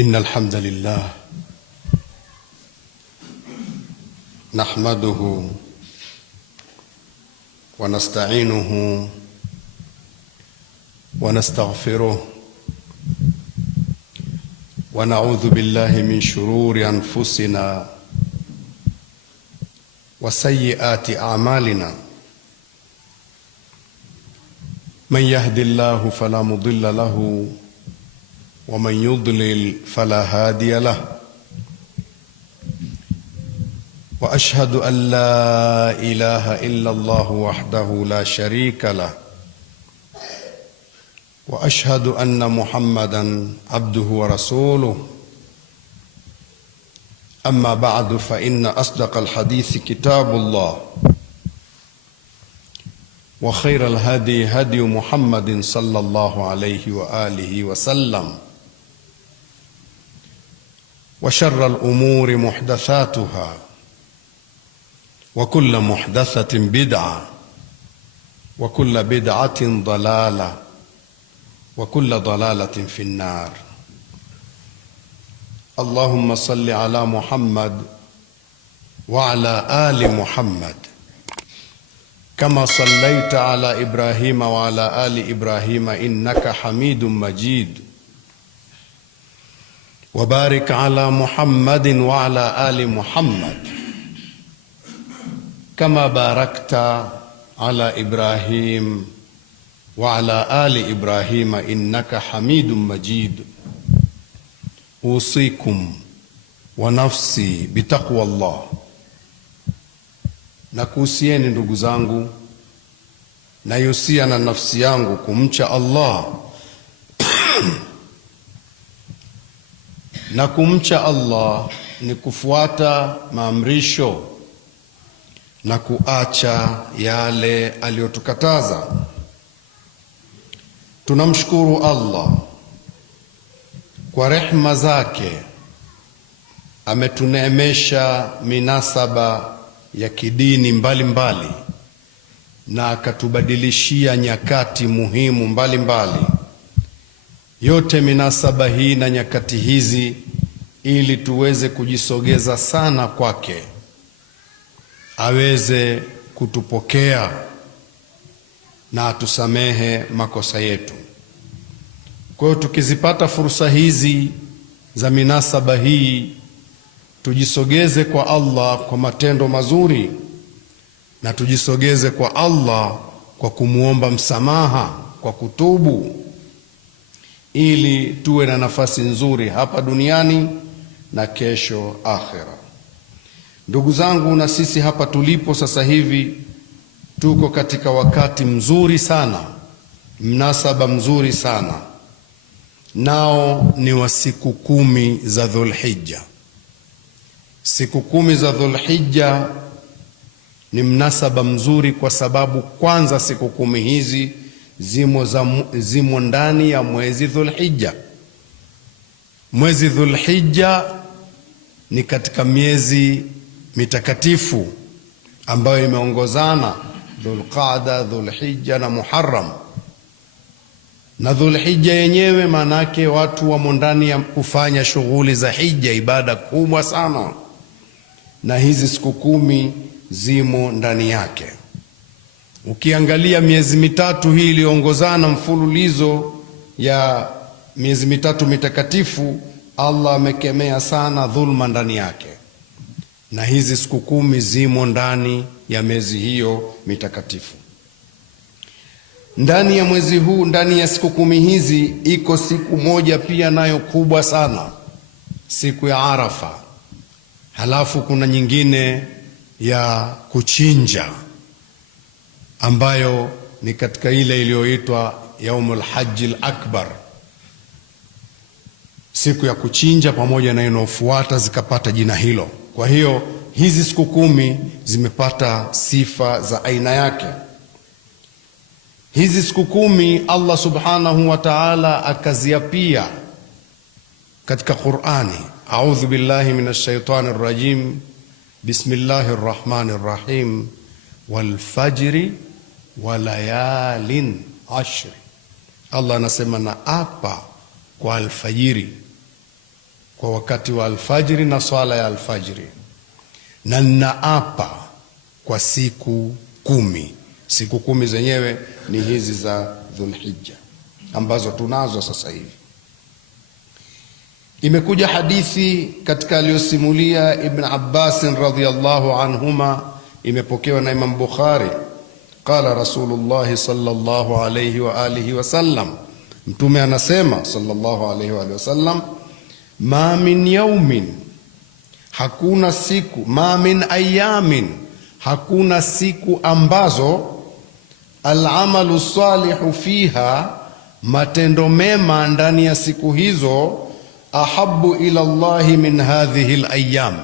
إن الحمد لله نحمده ونستعينه ونستغفره ونعوذ بالله من شرور أنفسنا وسيئات أعمالنا. من يهد الله فلا مضل له ومن يضلل فلا هادي له. وأشهد أن لا إله إلا الله وحده لا شريك له، وأشهد أن محمدا عبده ورسوله. أما بعد، فإن أصدق الحديث كتاب الله، وخير الهدي هدي محمد صلى الله عليه وآله وسلم، وشر الأمور محدثاتها، وكل محدثة بدعة، وكل بدعة ضلالة، وكل ضلالة في النار. اللهم صل على محمد وعلى آل محمد كما صليت على إبراهيم وعلى آل إبراهيم إنك حميد مجيد. وبارك على محمد وعلى آل محمد كما باركت على إبراهيم وعلى آل إبراهيم إنك حميد مجيد. أوصيكم ونفسي بتقوى الله. Nakuhusieni ndugu zangu, nayusia na nafsi yangu kumcha Allah na kumcha Allah ni kufuata maamrisho na kuacha yale aliyotukataza. Tunamshukuru Allah kwa rehema zake, ametuneemesha minasaba ya kidini mbalimbali na akatubadilishia nyakati muhimu mbalimbali. Yote minasaba hii na nyakati hizi ili tuweze kujisogeza sana kwake, aweze kutupokea na atusamehe makosa yetu. Kwa hiyo tukizipata fursa hizi za minasaba hii, tujisogeze kwa Allah kwa matendo mazuri, na tujisogeze kwa Allah kwa kumuomba msamaha, kwa kutubu, ili tuwe na nafasi nzuri hapa duniani na kesho akhera. Ndugu zangu, na sisi hapa tulipo sasa hivi tuko katika wakati mzuri sana, mnasaba mzuri sana, nao ni wa siku 10 za Dhulhijja. Siku 10 za Dhulhijja ni mnasaba mzuri kwa sababu kwanza siku 10 hizi zimo ndani ya mwezi Dhulhijja. Mwezi Dhulhijja ni katika miezi mitakatifu ambayo imeongozana Dhulqaada, Dhulhijja na Muharram. Na Dhulhijja yenyewe manake watu wamo ndani ya kufanya shughuli za hija, ibada kubwa sana, na hizi siku 10 zimo ndani yake. Ukiangalia miezi mitatu hii iliongozana mfululizo ya miezi mitatu mitakatifu, Allah amekemea sana dhulma ndani yake, na hizi siku 10 zimo ndani ya miezi hiyo mitakatifu. Ndani ya mwezi huu, ndani ya siku 10 hizi, iko siku moja pia nayo kubwa sana, siku ya Arafa. Halafu kuna nyingine ya kuchinja ambayo ni katika ile iliyoitwa Yaumul Hajjil Akbar, siku ya kuchinja pamoja na inayofuata zikapata jina hilo. Kwa hiyo hizi siku 10 zimepata sifa za aina yake. Hizi siku 10 Allah subhanahu wa ta'ala akaziapia katika Qur'ani. A'udhu billahi minash shaitani rrajim. Bismillahir rahmanir rahim. Wal fajri wa layalin ashri. Allah anasema na apa kwa alfajiri kwa wakati wa alfajiri na swala ya alfajiri, na ninaapa kwa siku 10. Siku 10 zenyewe ni hizi za Dhulhijja ambazo tunazo sasa hivi. Imekuja hadithi katika aliyosimulia Ibn Abbas radhiyallahu anhuma, imepokewa na Imam Bukhari. Qala Rasulullah sallallahu alayhi wa alihi wasallam, Mtume anasema sallallahu alayhi wa alihi wasallam, ma min yaumin, hakuna siku, ma min ayamin, hakuna siku ambazo alamalu salihu fiha, matendo mema ndani ya siku hizo, ahabbu ila Allahi min hadhihi alayam,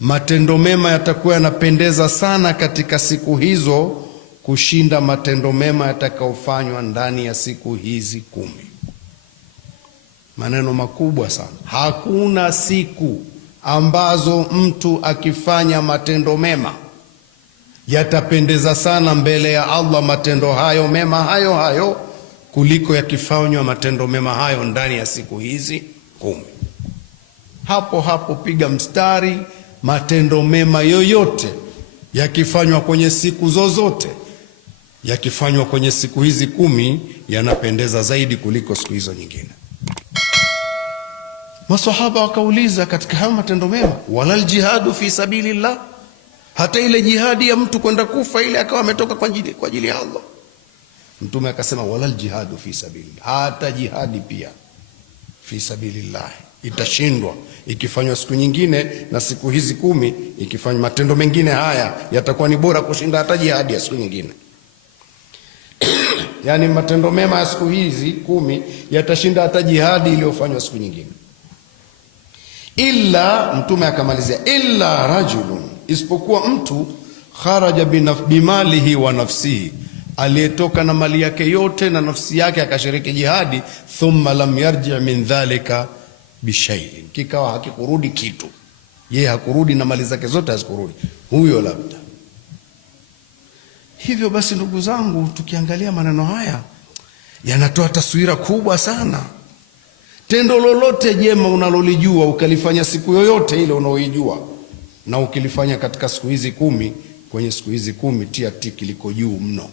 matendo mema yatakuwa yanapendeza sana katika siku hizo kushinda matendo mema yatakayofanywa ndani ya siku hizi 10. Maneno makubwa sana. Hakuna siku ambazo mtu akifanya matendo mema yatapendeza sana mbele ya Allah matendo hayo mema hayo kuliko yakifanywa matendo mema hayo ndani ya siku hizi 10. Hapo hapo piga mstari. Matendo mema yoyote yakifanywa kwenye siku zozote, yakifanywa kwenye siku hizi 10 yanapendeza zaidi kuliko siku hizo nyingine. Masahaba wakauliza katika hayo matendo mema, walal jihadu fi sabilillah, hata ile jihadi ya mtu kwenda kufa ile akawa ametoka kwa ajili ya Allah. Mtume akasema walal jihadu fi sabilillah, hata jihadi pia fi sabilillah itashindwa ikifanywa siku nyingine, na siku hizi 10 ikifanywa matendo mengine haya yatakuwa ni bora kushinda hata jihadi ya siku nyingine. Yani matendo mema ya siku hizi 10 yatashinda hata jihadi iliyofanywa siku nyingine. Illa, Mtume akamalizia, illa rajulun, isipokuwa mtu kharaja bimalihi wa nafsihi, aliyetoka na mali yake yote na nafsi yake akashiriki jihadi, thumma lam yarji min dhalika bishaiin, kikawa hakikurudi kitu, yeye hakurudi na mali zake zote hazikurudi, huyo labda. Hivyo basi ndugu zangu, tukiangalia maneno haya yanatoa taswira kubwa sana. Tendo lolote jema unalolijua ukalifanya siku yoyote ile unaoijua, na ukilifanya katika siku hizi 10, kwenye siku hizi 10 tia tiki liko juu mno.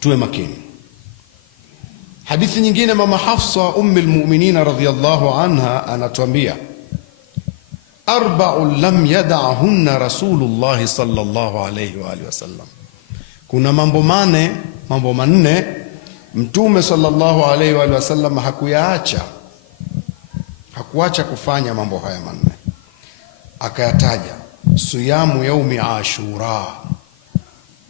Tuwe makini. Hadithi nyingine, mama Hafsa ummul mu'minin radhiyallahu anha anatuambia, arba'un lam yad'ahunna Rasulullah sallallahu alayhi wa alihi wasallam, kuna mambo manne Mtume sallallahu alayhi wa alihi wasallam hakuacha kufanya mambo haya manne. Akayataja: siyamu yaumi Ashura,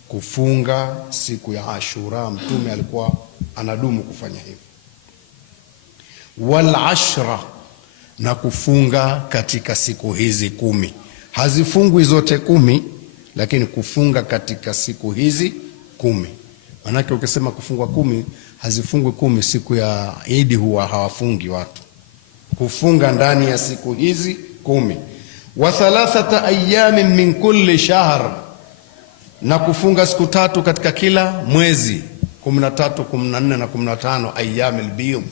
kufunga siku ya Ashura, Mtume alikuwa anadumu kufanya hivyo. Wal ashra, na kufunga katika siku hizi 10. Hazifungwi zote 10, lakini kufunga katika siku hizi 10. Manake ukisema kufungwa 10, hazifungwi 10 siku ya Eid, huwa hawafungi watu. Kufunga ndani ya siku hizi 10. Wa 3 ayamin min kulli shahr, na kufunga siku 3 katika kila mwezi, 13, 14 na 15, ayyamul bidh,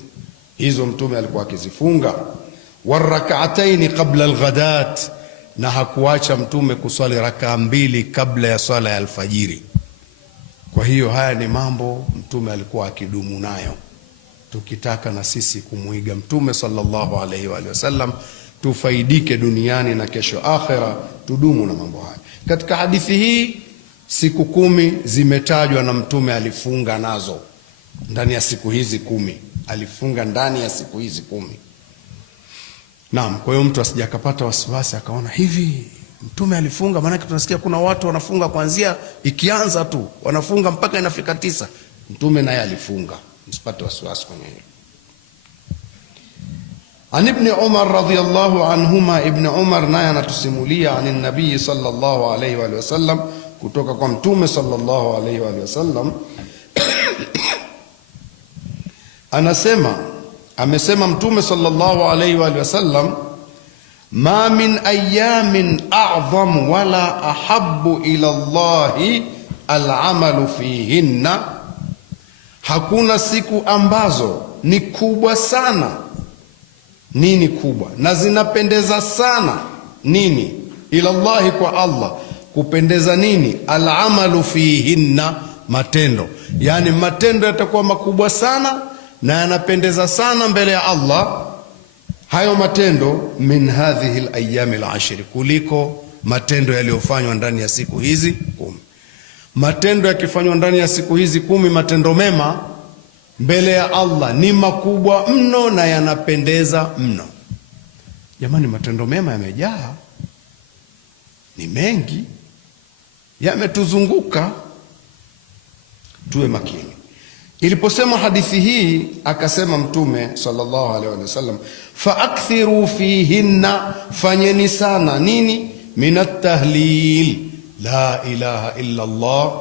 hizo Mtume alikuwa akizifunga. Warak'ataini qabla alghadat, na hakuacha Mtume kuswali rakaa 2 kabla ya swala ya alfajiri. Kwa hiyo haya ni mambo Mtume alikuwa akidumu nayo. Tukitaka na sisi kumuiga Mtume sallallahu alaihi wa sallam, tufaidike duniani na kesho akhera, tudumu na mambo haya. Katika hadithi hii siku 10 zimetajwa na Mtume alifunga nazo ndani ya siku hizi 10, alifunga ndani ya siku hizi 10. Naam, kwa hiyo mtu asije akapata wasiwasi akaona hivi Mtume alifunga, maana tunasikia kuna watu wanafunga kuanzia ikianza tu wanafunga mpaka inafika 9. Mtume naye alifunga, msipate wasiwasi kwenye hilo. An Ibn Umar radhiyallahu anhuma, Ibn Umar naye anatusimulia anin nabii sallallahu alayhi wa sallam, kutoka kwa Mtume sallallahu alayhi wa sallam anasema, amesema Mtume sallallahu alayhi wa sallam, ma min ayamin a'zam wala ahabbu ila Allahi al'amalu fihinna, hakuna siku ambazo ni kubwa sana. Nini kubwa? Na zinapendeza sana nini? Ila Allahi, kwa Allah. Kupendeza nini? Alamalu fihinna, matendo. Yani matendo yatakuwa makubwa sana na yanapendeza sana mbele ya Allah, hayo matendo, min hadhihi alayami alashri, kuliko matendo yaliyofanywa ndani ya siku hizi 10. Matendo yakifanywa ndani ya siku hizi 10, matendo mema mbele ya Allah ni makubwa mno na yanapendeza mno. Jamani, matendo mema yamejaa, ni mengi, yametuzunguka. Tuwe makini. Iliposema hadithi hii, akasema Mtume sallallahu alaihi wasallam, fa akthiru fihinna, fanyeni sana nini? Minat tahlil, la ilaha illa Allah,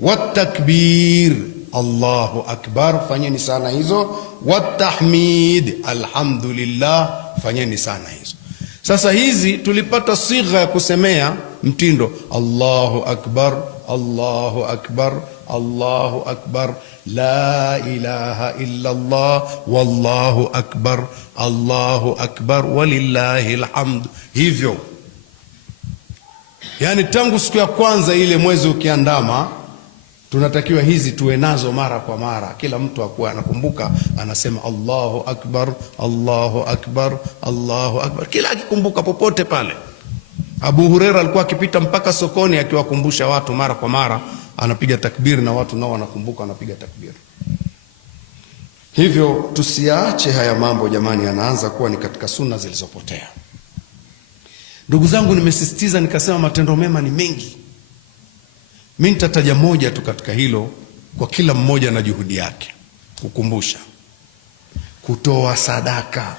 wat takbir, Allahu akbar, fanyeni sana hizo, wat tahmid, alhamdulillah, fanyeni sana hizo. Sasa hizi tulipata sigha ya kusemea mtindo, Allahu akbar, Allahu akbar, Allahu akbar, la ilaha illa Allah, wallahu akbar, Allahu akbar, walillahi alhamd. Hivyo yani tangu siku ya kwanza ile mwezi ukiandama, tunatakiwa hizi tuwe nazo mara kwa mara. Kila mtu akuwa anakumbuka, anasema Allahu akbar, Allahu akbar, Allahu akbar, kila akikumbuka popote pale. Abu Huraira alikuwa akipita mpaka sokoni akiwakumbusha watu mara kwa mara, anapiga takbir na watu nao wanakumbuka, anapiga takbir. Hivyo tusiache haya mambo jamani, yanaanza kuwa ni katika sunna zilizopotea. Ndugu zangu, nimesisitiza nikasema matendo mema ni mengi. Mimi nitataja moja tu katika hilo, kwa kila mmoja na juhudi yake, kukumbusha kutoa sadaka,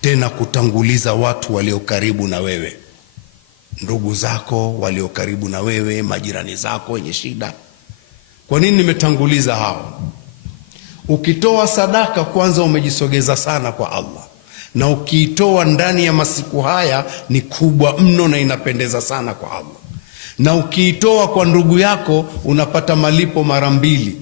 tena kutanguliza watu walio karibu na wewe, ndugu zako walio karibu na wewe, majirani zako wenye shida. Kwa nini nimetanguliza hao? Ukitoa sadaka, kwanza umejisogeza sana kwa Allah, na ukiitoa ndani ya masiku haya ni kubwa mno na inapendeza sana kwa Allah. Na ukiitoa kwa ndugu yako unapata malipo mara mbili,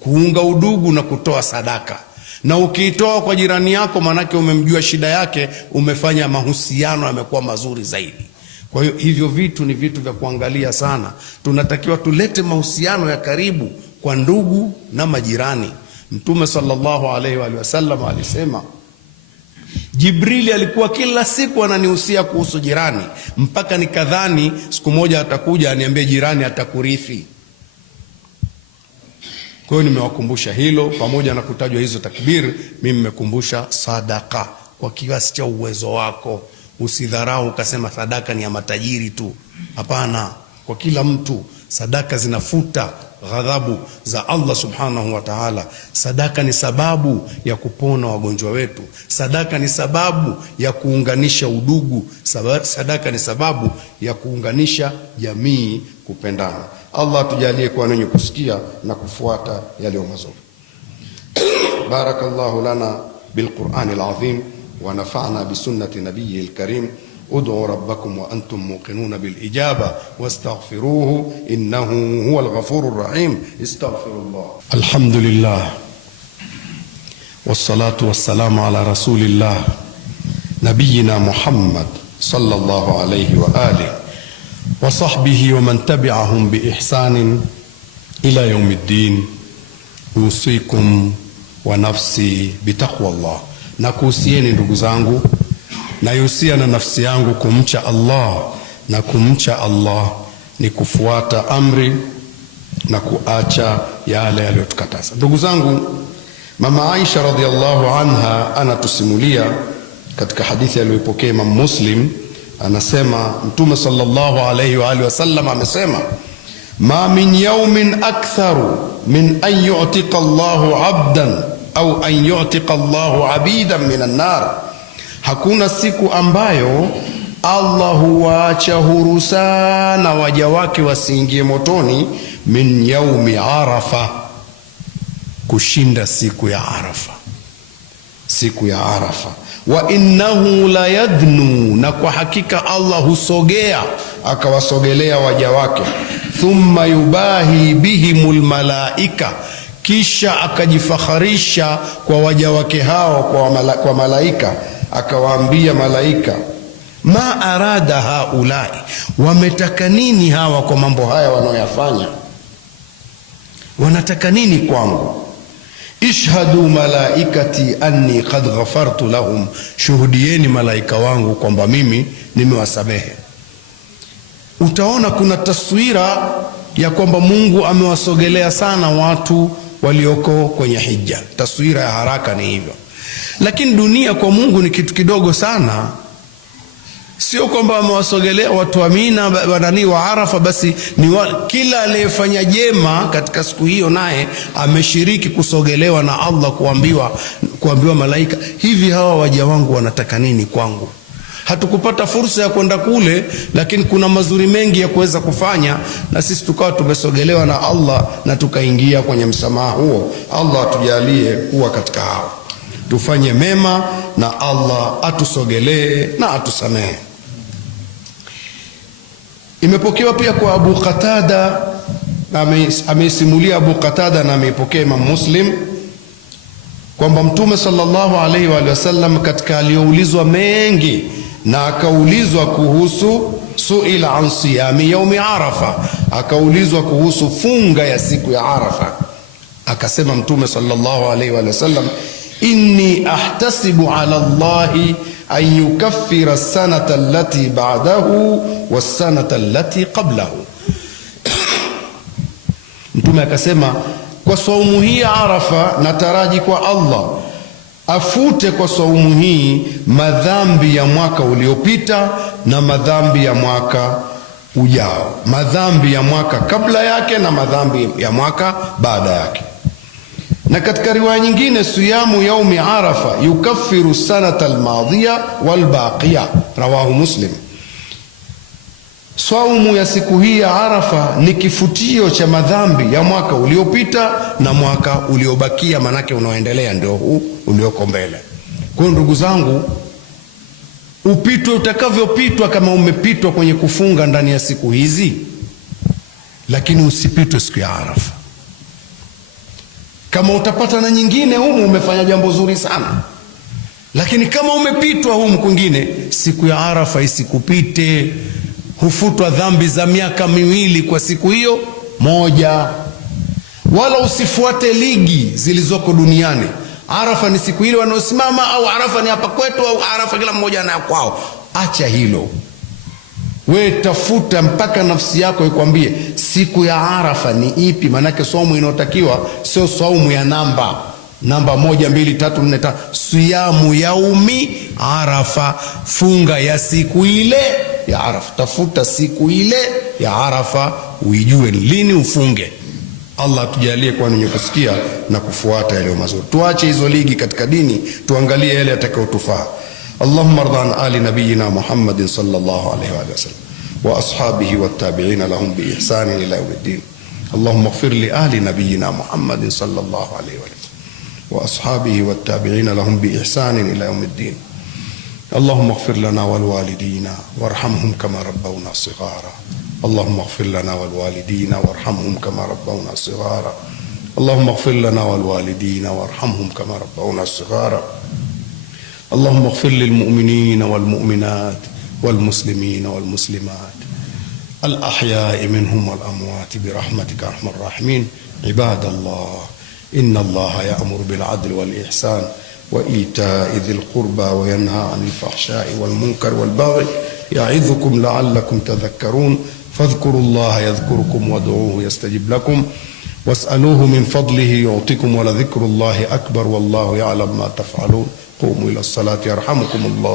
kuunga udugu na kutoa sadaka. Na ukiitoa kwa jirani yako, manake umemjua shida yake, umefanya mahusiano yamekuwa mazuri zaidi. Kwa hiyo hivyo vitu ni vitu vya kuangalia sana. Tunatakiwa tulete mahusiano ya karibu kwa ndugu na majirani. Mtume sallallahu alaihi wa sallam alisema, Jibrili alikuwa kila siku ananihusia kuhusu jirani, mpaka nikadhani siku moja atakuja aniambie jirani atakurithi. Kwa hiyo nimewakumbusha hilo, pamoja na kutajwa hizo takbir, mimi nimekumbusha sadaka kwa kiasi cha uwezo wako. Usidharau ukasema sadaka ni ya matajiri tu. Hapana, kwa kila mtu. Sadaka zinafuta ghadhabu za Allah subhanahu wa ta'ala. Sadaka ni sababu ya kupona wagonjwa wetu. Sadaka ni sababu ya kuunganisha udugu. Sadaka ni sababu ya kuunganisha jamii kupendana. Allah tujalie kuwa wenye kusikia na kufuata yaliyo mazuri. Barakallahu lana bilqur'anil azim wa nafa'na bisunnati nabiyyil karim. ادعوا ربكم وأنتم موقنون بالإجابة واستغفروه إنه هو الغفور الرحيم. استغفروا الله. الحمد لله والصلاة والسلام على رسول الله نبينا محمد صلى الله عليه وآله وصحبه ومن تبعهم بإحسان إلى يوم الدين. أوصيكم ونفسي بتقوى الله. nakuhusieni ndugu zangu, nayusia na nafsi yangu kumcha Allah, na kumcha Allah ni kufuata amri na kuacha yale yaliyotukataza. Ndugu zangu, mama Aisha radhiallahu anha anatusimulia katika hadithi aliyopokea Imam Muslim, anasema Mtume sallallahu alayhi wa alihi wasallam amesema, ma min yawmin aktharu min an yu'tiqa Allahu 'abdan au an yu'tiqa Allahu 'abidan minan nar, hakuna siku ambayo Allah huwaacha huru sana waja wake wasiingie motoni, min yaumi Arafa, kushinda siku ya Arafa. Siku ya Arafa. Wa innahu la yadnu, na kwa hakika Allah husogea akawasogelea waja wake, thumma yubahi bihimul malaika, kisha akajifakharisha kwa waja wake hao, kwa malaika, akawaambia malaika, ma arada haulai, wametaka nini hawa kwa mambo haya wanaoyafanya? Wanataka nini kwangu? Ishhadu malaikati anni qad ghafartu lahum, shuhudieni malaika wangu kwamba mimi nimewasamehe. Utaona kuna taswira ya kwamba Mungu amewasogelea sana watu walioko kwenye hija. Taswira ya haraka ni hivyo, lakini dunia kwa Mungu ni kitu kidogo sana. Sio kwamba amewasogelea watu wa Mina wa Arafa basi ni kila aliyefanya jema katika siku hiyo naye ameshiriki kusogelewa na Allah, kuambiwa malaika, hivi hawa waja wangu wanataka nini kwangu? Hatukupata fursa ya kwenda kule, lakini kuna mazuri mengi ya kuweza kufanya, na sisi tukawa tumesogelewa na Allah na tukaingia kwenye msamaha huo. Allah atujalie kuwa katika hao, tufanye mema na Allah atusogelee na atusamehe. Imepokewa pia kwa Abu Qatada, ameisimulia Abu Qatada na ameipokea Imam Muslim, kwamba Mtume sallallahu alaihi wa sallam katika aliyoulizwa mengi, na akaulizwa kuhusu suila an siyami yaumi Arafa, akaulizwa kuhusu funga ya siku ya Arafa, akasema Mtume sallallahu alaihi wa sallam, inni ahtasibu ala Allahi an yukaffira sanata allati ba'dahu wassanata allati qablahu. Mtume akasema, kwa saumu hii ya Arafa nataraji kwa Allah afute kwa saumu hii madhambi ya mwaka uliopita na madhambi ya mwaka ujao, madhambi ya mwaka kabla yake na madhambi ya mwaka baada yake. Na katika riwaya nyingine, siyamu yaumi Arafa yukaffiru sanata almadhiya walbaqiya, rawahu Muslim. Saumu ya siku hii ya Arafa ni kifutio cha madhambi ya mwaka uliopita na mwaka uliobakia, manake unaoendelea ndio huu ulioko mbele. Kwa hiyo ndugu zangu, upitwe utakavyopitwa, kama umepitwa kwenye kufunga ndani ya siku hizi, lakini usipitwe siku ya Arafa. Kama utapata na nyingine humu, umefanya jambo zuri sana, lakini kama umepitwa humu kwingine, siku ya Arafa isikupite. Hufutwa dhambi za miaka miwili kwa siku hiyo moja. Wala usifuate ligi zilizoko duniani. Arafa ni siku ile wanaosimama, au Arafa ni hapa kwetu, au Arafa kila mmoja na kwao. Acha hilo. We tafuta mpaka nafsi yako ikwambie siku ya Arafa ni ipi. Manake saumu inayotakiwa sio saumu ya namba 1, 2, 3, 4, 5. Siyamu yaumi Arafa, funga ya siku ile ya Arafa. Tafuta siku ile ya Arafa uijue lini ufunge. Allah tujalie kwa wenye kusikia na kufuata yale mazuri. Tuache hizo ligi katika dini, tuangalie yale yatakayotufaa. Allahumma arda an ali nabiyyina Muhammadin sallallahu alayhi wa sallam wa ashabihi wattabi'ina lahum bi ihsanin ila yawmiddin. Allahumma ighfir li ali nabiyyina Muhammadin sallallahu alayhi wa sallam wa ashabihi wattabi'ina lahum bi ihsanin ila yawmiddin. اللهم اغفر لنا والوالدين وارحمهم كما ربونا صغارا. اللهم اغفر لنا والوالدين وارحمهم كما ربونا صغارا. اللهم اغفر لنا والوالدين وارحمهم كما ربونا صغارا. اللهم اغفر للمؤمنين والمؤمنات والمسلمين والمسلمات الأحياء منهم والأموات برحمتك أرحم الراحمين. عباد الله، إن الله يأمر بالعدل والإحسان وإيتاء ذي القربى وينهى عن الفحشاء والمنكر والبغي يعظكم لعلكم تذكرون. فاذكروا الله يذكركم وادعوه يستجب لكم واسألوه من فضله يعطكم ولذكر الله أكبر والله يعلم ما تفعلون. قوموا إلى الصلاة يرحمكم الله.